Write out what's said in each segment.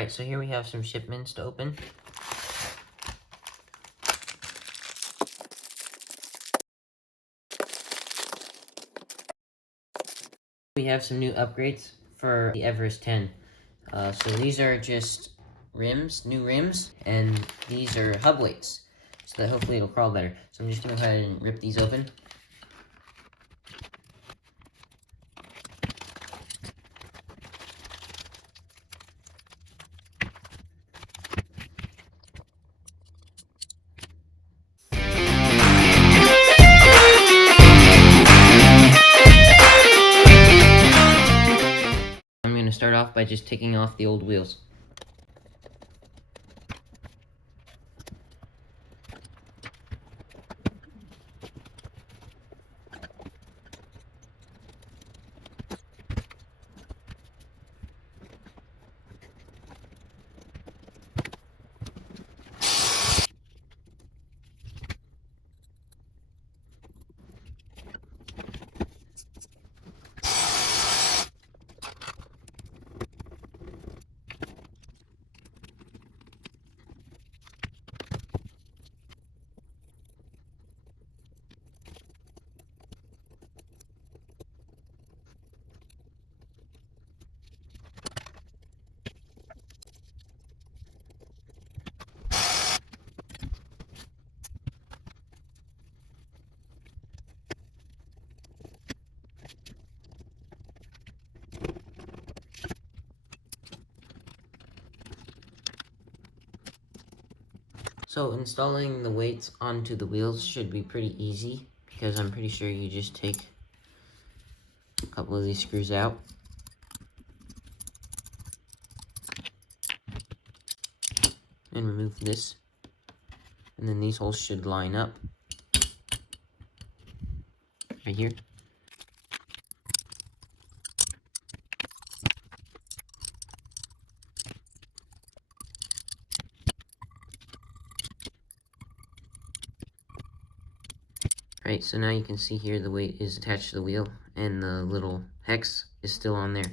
Alright, so here we have some shipments to open. We have some new upgrades for the Everest 10. So these are just rims, new rims, and these are hub weights, so that hopefully it'll crawl better. So I'm just going to go ahead and rip these open. I'm going to start off by just taking off the old wheels. So installing the weights onto the wheels should be pretty easy, because I'm pretty sure you just take a couple of these screws out. And remove this. And then these holes should line up. Right here. Right, so now you can see here the weight is attached to the wheel, and the little hex is still on there.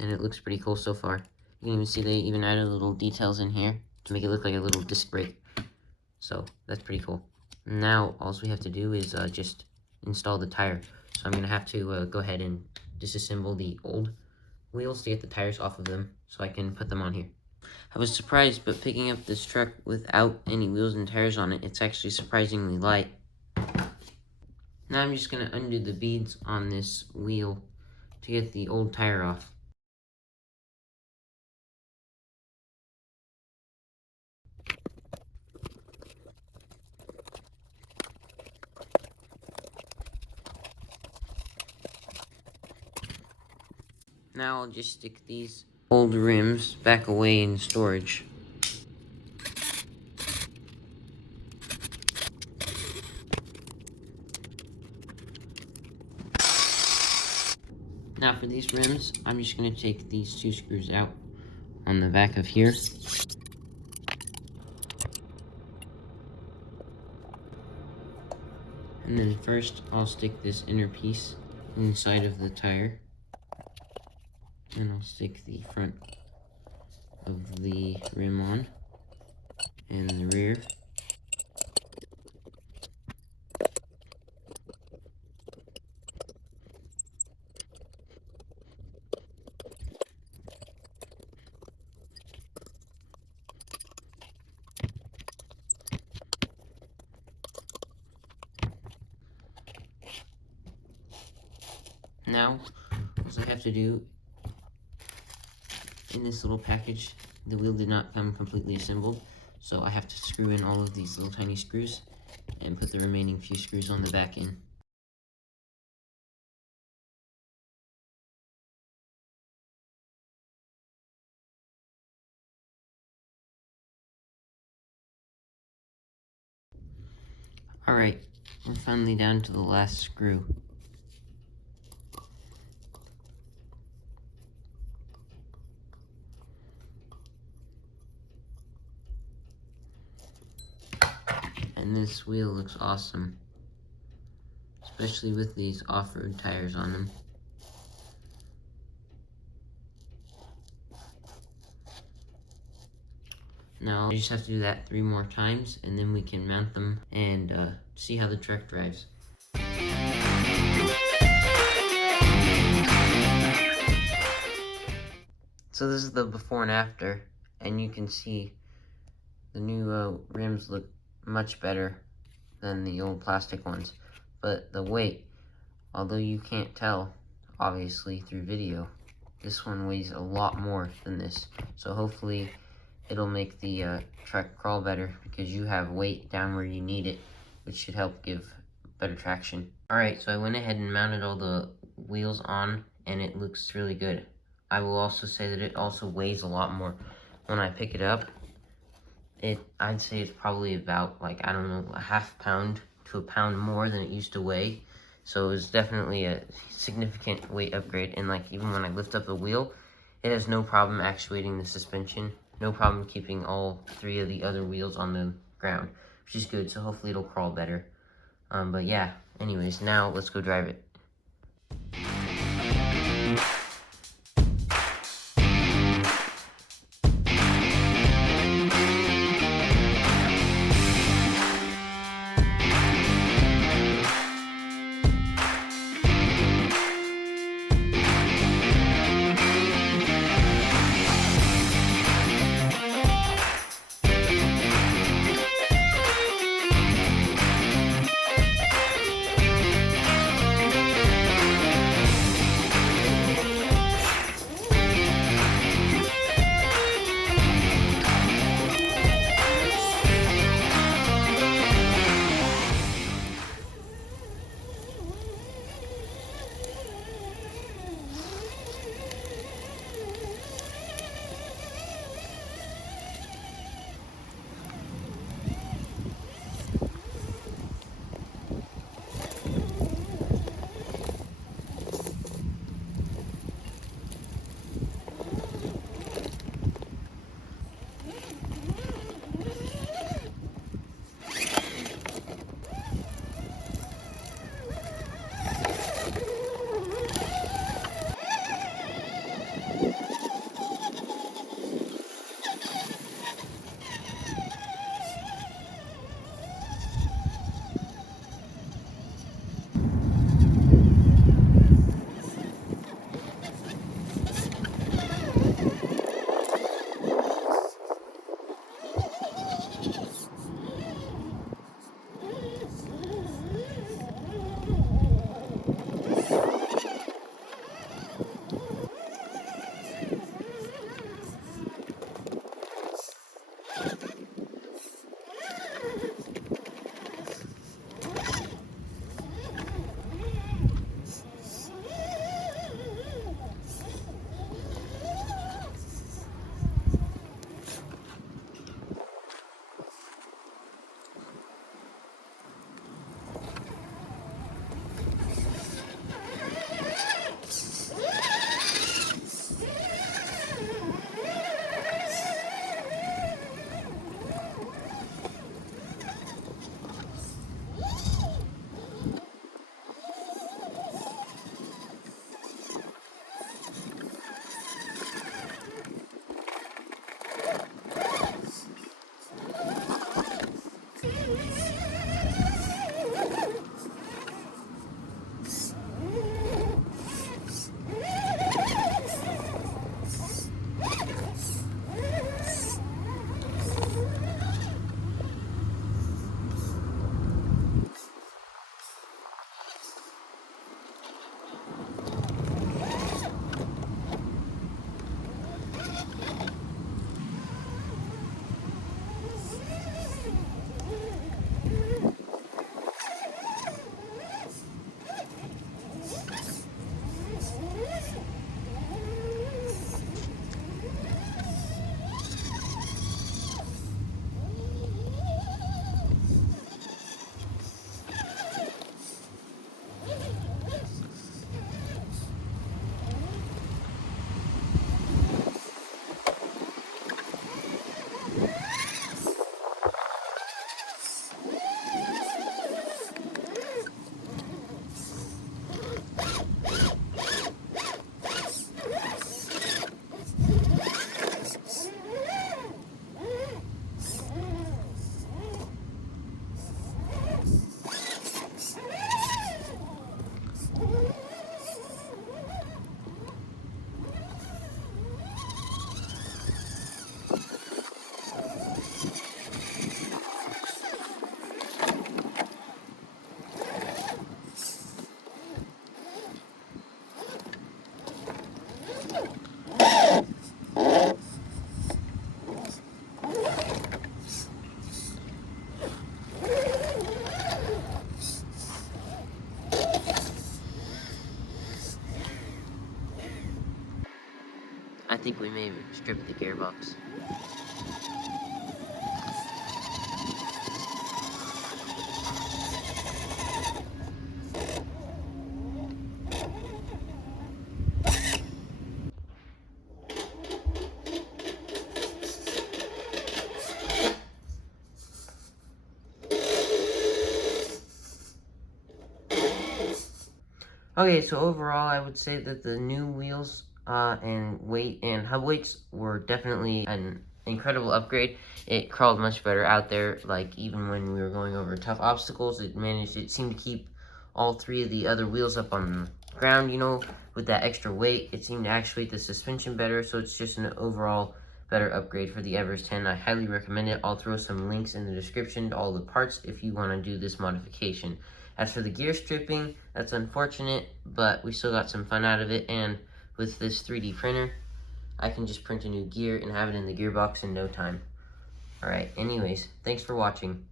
And it looks pretty cool so far. You can even see they even added little details in here to make it look like a little disc brake. So, that's pretty cool. Now, all we have to do is just install the tire. So I'm going to have to go ahead and disassemble the old wheels to get the tires off of them, so I can put them on here. I was surprised, but picking up this truck without any wheels and tires on it, it's actually surprisingly light. Now I'm just going to undo the beads on this wheel to get the old tire off. Now I'll just stick these old rims back away in storage. Now for these rims, I'm just going to take these two screws out on the back of here. And then first, I'll stick this inner piece inside of the tire. And I'll stick the front of the rim on, and the rear. Now, what I have to do, in this little package, the wheel did not come completely assembled, so I have to screw in all of these little tiny screws and put the remaining few screws on the back end. Alright, we're finally down to the last screw. And this wheel looks awesome, especially with these off-road tires on them. Now, I just have to do that 3 more times, and then we can mount them and see how the truck drives. So this is the before and after, and you can see the new rims look much better than the old plastic ones. But the weight, although you can't tell, obviously, through video, this one weighs a lot more than this. So hopefully it'll make the truck crawl better, because you have weight down where you need it, which should help give better traction. Alright, so I went ahead and mounted all the wheels on, and it looks really good. I will also say that it also weighs a lot more. When I pick it up, I'd say it's probably about, like, I don't know, a half pound to a pound more than it used to weigh. So it's definitely a significant weight upgrade. And like, even when I lift up the wheel, it has no problem actuating the suspension. No problem keeping all 3 of the other wheels on the ground, which is good. So hopefully it'll crawl better. But yeah, anyways, now let's go drive it. think we may strip the gearbox. Okay, so overall, I would say that the new wheels and weight and hub weights were definitely an incredible upgrade. It crawled much better out there. Like, even when we were going over tough obstacles, it seemed to keep all three of the other wheels up on the ground, you know, with that extra weight. It seemed to actuate the suspension better, so it's just an overall better upgrade for the Everest 10. I highly recommend it. I'll throw some links in the description to all the parts if you want to do this modification. As for the gear stripping, that's unfortunate, but we still got some fun out of it, and with this 3D printer, I can just print a new gear and have it in the gearbox in no time. Alright, anyways, thanks for watching.